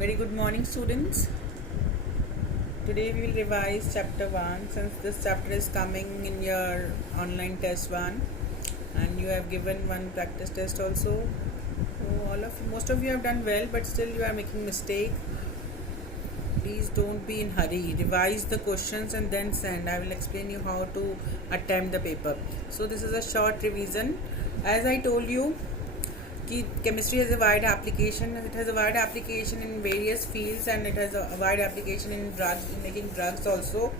Very good morning, students. Today we will revise chapter 1 since this chapter is coming in your online test 1 and you have given one practice test also. So most of you have done well, but still you are making mistake. Please don't be in hurry. Revise the questions and then send. I will explain you how to attempt the paper. So this is a short revision. As I told you, chemistry has a wide application. It has a wide application in various fields, and it has a wide application in drugs, in making drugs also.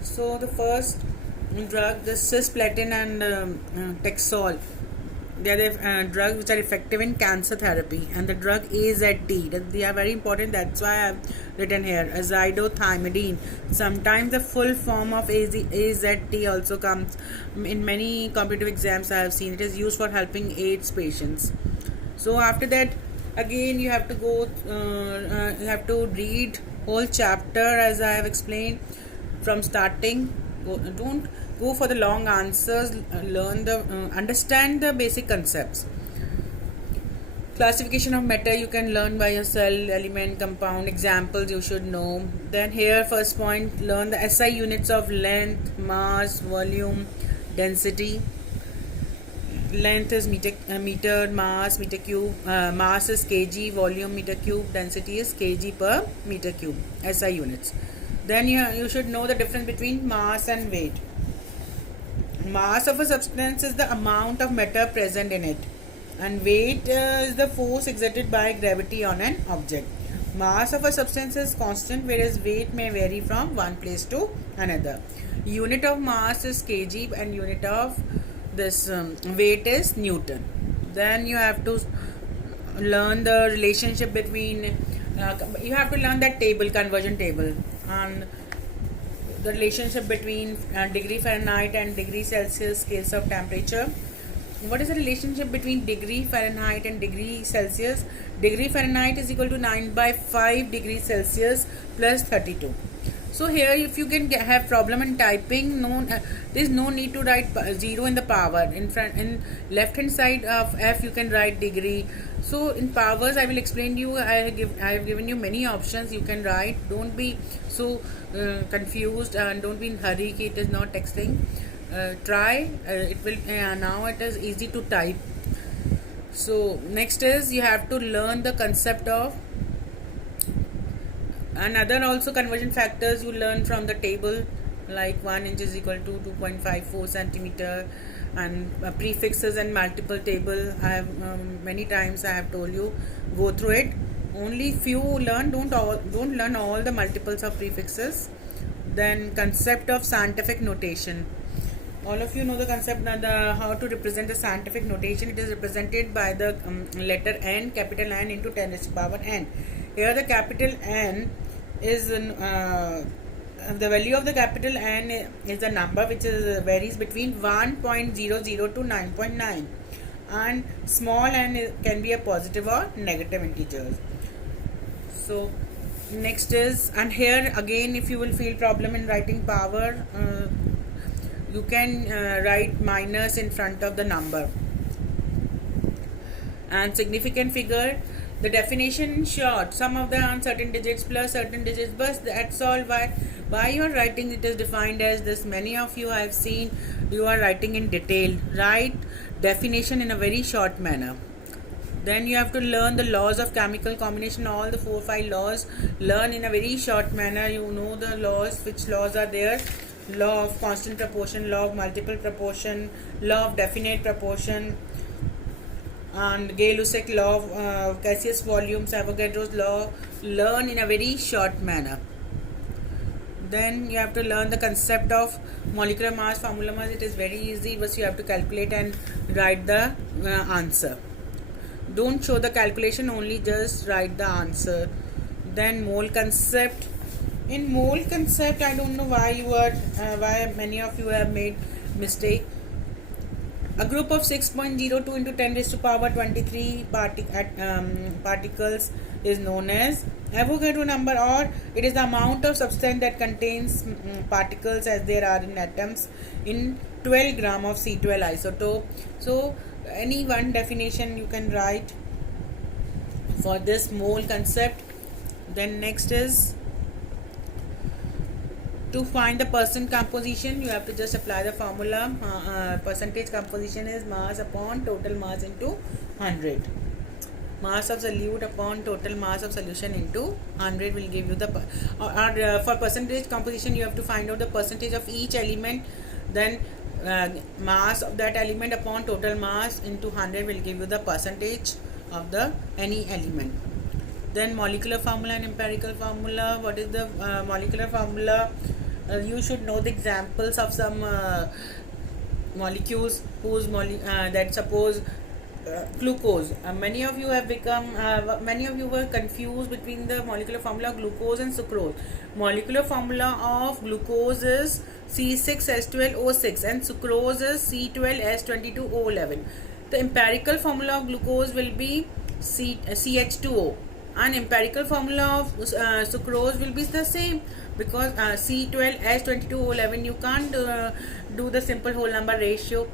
So the first drug, the cisplatin and Taxol, they are the drugs which are effective in cancer therapy, and the drug AZT. They are very important. That's why I have written here azithromycin. Sometimes the full form of AZT also comes in many competitive exams. I have seen it is used for helping AIDS patients. So after that, again you have to go. You have to read whole chapter as I have explained from starting. Don't go for the long answers. Learn the understand the basic concepts. Classification of matter you can learn by yourself. Element, compound, examples you should know. Then here first point, learn the SI units of length, mass, volume, density. Length is meter, mass meter cube, mass is kg, volume meter cube, density is kg per meter cube, SI units. Then you should know the difference between mass and weight. Mass of a substance is the amount of matter present in it, and weight is the force exerted by gravity on an object. Mass of a substance is constant, whereas weight may vary from one place to another. Unit of mass is kg and unit of this weight is Newton. Then you have to learn the relationship between you have to learn that table, conversion table, and the relationship between degree Fahrenheit and degree Celsius scales of temperature. What is the relationship between degree Fahrenheit and degree Celsius? Degree Fahrenheit is equal to 9/5 degrees Celsius plus 32. So here if you can have problem in typing, there is no need to write 0 in the power. In left hand side of F you can write degree. So in powers I will explain you. I have given you many options you can write. Don't be so confused and don't be in hurry. It is not texting. Try. It will now it is easy to type. So next is you have to learn the concept of and other also conversion factors you learn from the table, like 1 inch is equal to 2.54 centimeter, and prefixes and multiple table. I have many times I have told you, go through it. Only few learn. Don't learn all the multiples of prefixes. Then concept of scientific notation. All of you know the concept how to represent the scientific notation. It is represented by the letter N, capital N into 10 raised to the power N. Here the capital N is the value of the capital N is the number which varies between 1.00 to 9.9, and small n can be a positive or negative integers. So next is, and here again if you will feel problem in writing power, you can write minus in front of the number. And significant figure, the definition in short, sum of the uncertain digits plus certain digits, but that's all. Why you are writing it is defined as this. Many of you I have seen you are writing in detail. Write definition in a very short manner. Then you have to learn the laws of chemical combination, all the 4 or 5 laws. Learn in a very short manner. You know the laws, which laws are there. Law of constant proportion, law of multiple proportion, law of definite proportion, and Gay-Lussac law, Cassius volumes, Avogadro's law. Learn in a very short manner. Then you have to learn the concept of molecular mass, formula mass. It is very easy, but you have to calculate and write the answer. Don't show the calculation, only just write the answer. Then mole concept. In mole concept, I don't know why many of you have made mistake. A group of 6.02 into 10 raised to power 23 particles is known as Avogadro number, or it is the amount of substance that contains particles as there are in atoms in 12 gram of C12 isotope. So any one definition you can write for this mole concept. Then next is to find the percent composition, you have to just apply the formula. Percentage composition is mass upon total mass into 100. Mass of solute upon total mass of solution into 100 will give you the for percentage composition you have to find out the percentage of each element, then mass of that element upon total mass into 100 will give you the percentage of the any element. Then molecular formula and empirical formula. What is the molecular formula? You should know the examples of some molecules whose that suppose glucose. Many of you were confused between the molecular formula of glucose and sucrose. Molecular formula of glucose is C6H12O6 and sucrose is C12H22O11. The empirical formula of glucose will be CH2O, and empirical formula of sucrose will be the same, because C12H22O11 you can't do the simple whole number ratio.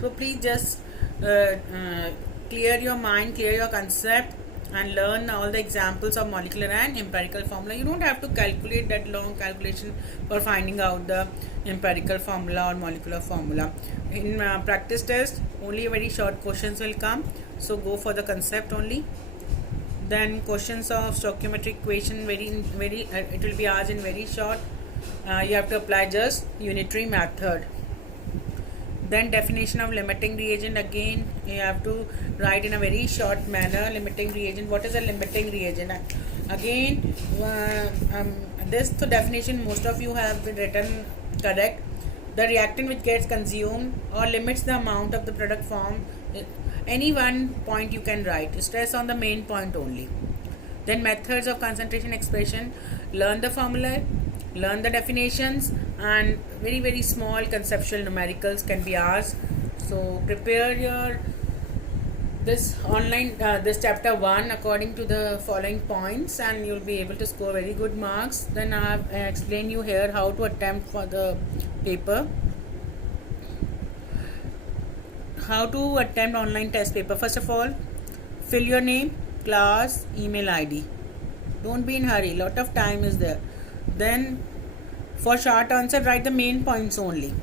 So please just clear your mind, clear your concept, and learn all the examples of molecular and empirical formula. You don't have to calculate that long calculation for finding out the empirical formula or molecular formula. In practice test, only very short questions will come, so go for the concept only. Then questions of stoichiometric equation, it will be asked in very short. You have to apply just unitary method. Then definition of limiting reagent, again you have to write in a very short manner. Limiting reagent, what is a limiting reagent? Again this definition most of you have written correct. The reactant which gets consumed or limits the amount of the product formed. Any one point you can write, stress on the main point only. Then methods of concentration expression, learn the formula, learn the definitions, and very small conceptual numericals can be asked. So prepare your this online this chapter 1 according to the following points, and you'll be able to score very good marks. Then I have explained you here how to attempt for the paper, how to attempt online test paper. First of all, fill your name, class, email ID. Don't be in hurry, lot of time is there. Then for short answer, write the main points only.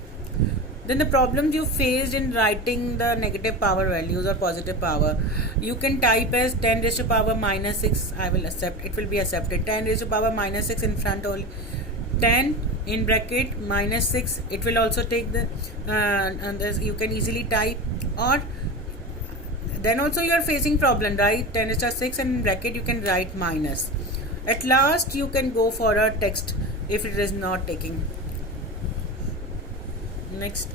Then the problems you faced in writing the negative power values or positive power, you can type as 10 raised to power minus 6. I will accept, it will be accepted. 10 raised to power minus 6 in front only. 10 in bracket minus 6, it will also take the and you can easily type. Or then also you are facing problem, right? 10 raised to 6 and in bracket you can write minus. At last you can go for a text if it is not taking. Next,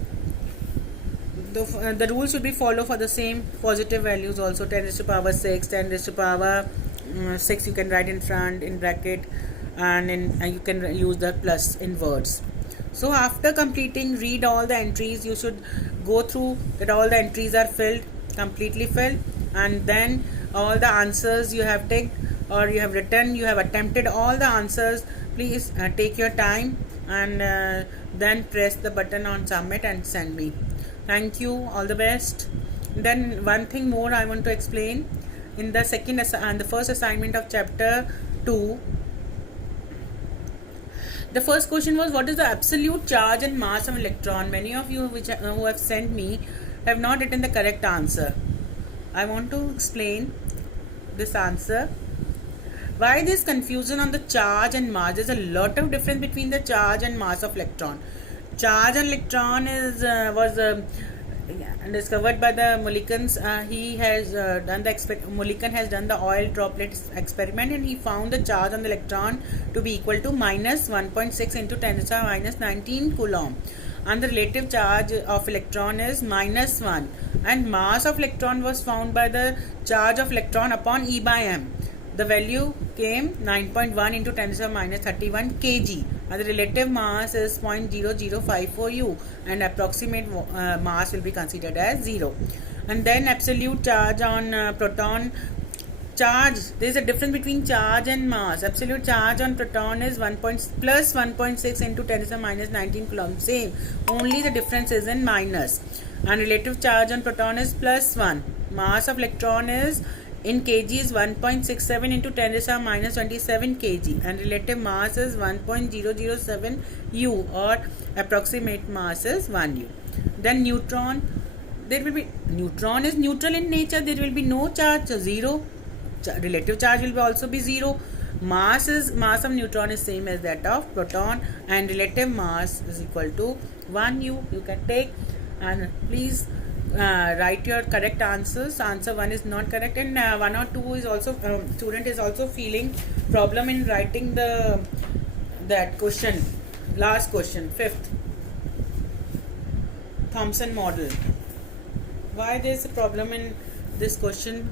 the rules should be followed for the same positive values also. 10 raised to power 6, 10 raised to power 6 you can write in front in bracket, and you can use the plus in words. So after completing, read all the entries. You should go through that all the entries are filled, completely filled, and then all the answers you have taken or you have written, you have attempted all the answers. Please take your time and then press the button on submit and send me. Thank you, all the best. Then one thing more I want to explain. In the the first assignment of chapter 2, the first question was, what is the absolute charge and mass of electron? Many of you who have sent me have not written the correct answer. I want to explain this answer. Why this confusion on the charge and mass? There's a lot of difference between the charge and mass of electron. Charge and electron was discovered by the Mulliken. He has done the Mulliken has done the oil droplet experiment, and he found the charge on the electron to be equal to minus 1.6 into 10 to the minus 19 coulomb, and the relative charge of electron is minus 1, and mass of electron was found by the charge of electron upon E by m. The value came 9.1 into 10 to the minus 31 kg, and the relative mass is 0.0054 U, and approximate mass will be considered as 0. And then absolute charge on proton charge. There is a difference between charge and mass. Absolute charge on proton is plus 1.6 into 10 to the minus 19 coulomb. Same, only the difference is in minus. And relative charge on proton is plus 1. Mass of electron is in kg is 1.67 into 10 raised to minus 27 kg, and relative mass is 1.007 u, or approximate mass is 1 u. Then neutron, there will be, neutron is neutral in nature, there will be no charge, so 0. Relative charge will also be 0. Mass of neutron is same as that of proton, and relative mass is equal to 1 u. You can take, and please write your correct answers. Answer 1 is not correct, and 1 or 2 is also, student is also feeling problem in writing that question. Last question, 5th, Thomson model. Why there is a problem in this question?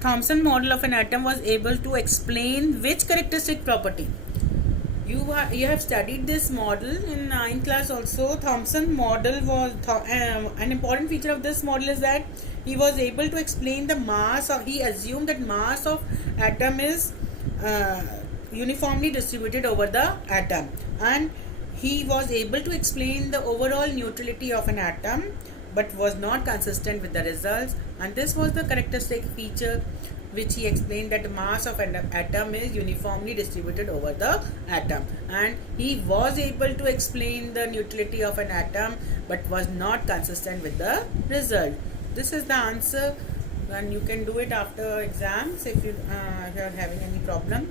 Thomson model of an atom was able to explain which characteristic property? You have studied this model in 9th class also. Thomson model was an important feature of this model is that he was able to explain the mass, or he assumed that mass of atom is uniformly distributed over the atom, and he was able to explain the overall neutrality of an atom, but was not consistent with the results. And this was the characteristic feature which he explained, that the mass of an atom is uniformly distributed over the atom, and he was able to explain the neutrality of an atom but was not consistent with the result. This is the answer, and you can do it after exams if you are having any problem.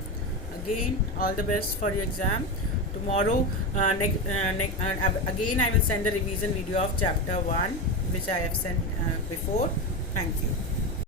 Again, all the best for your exam. Tomorrow again I will send the revision video of chapter 1 which I have sent before. Thank you.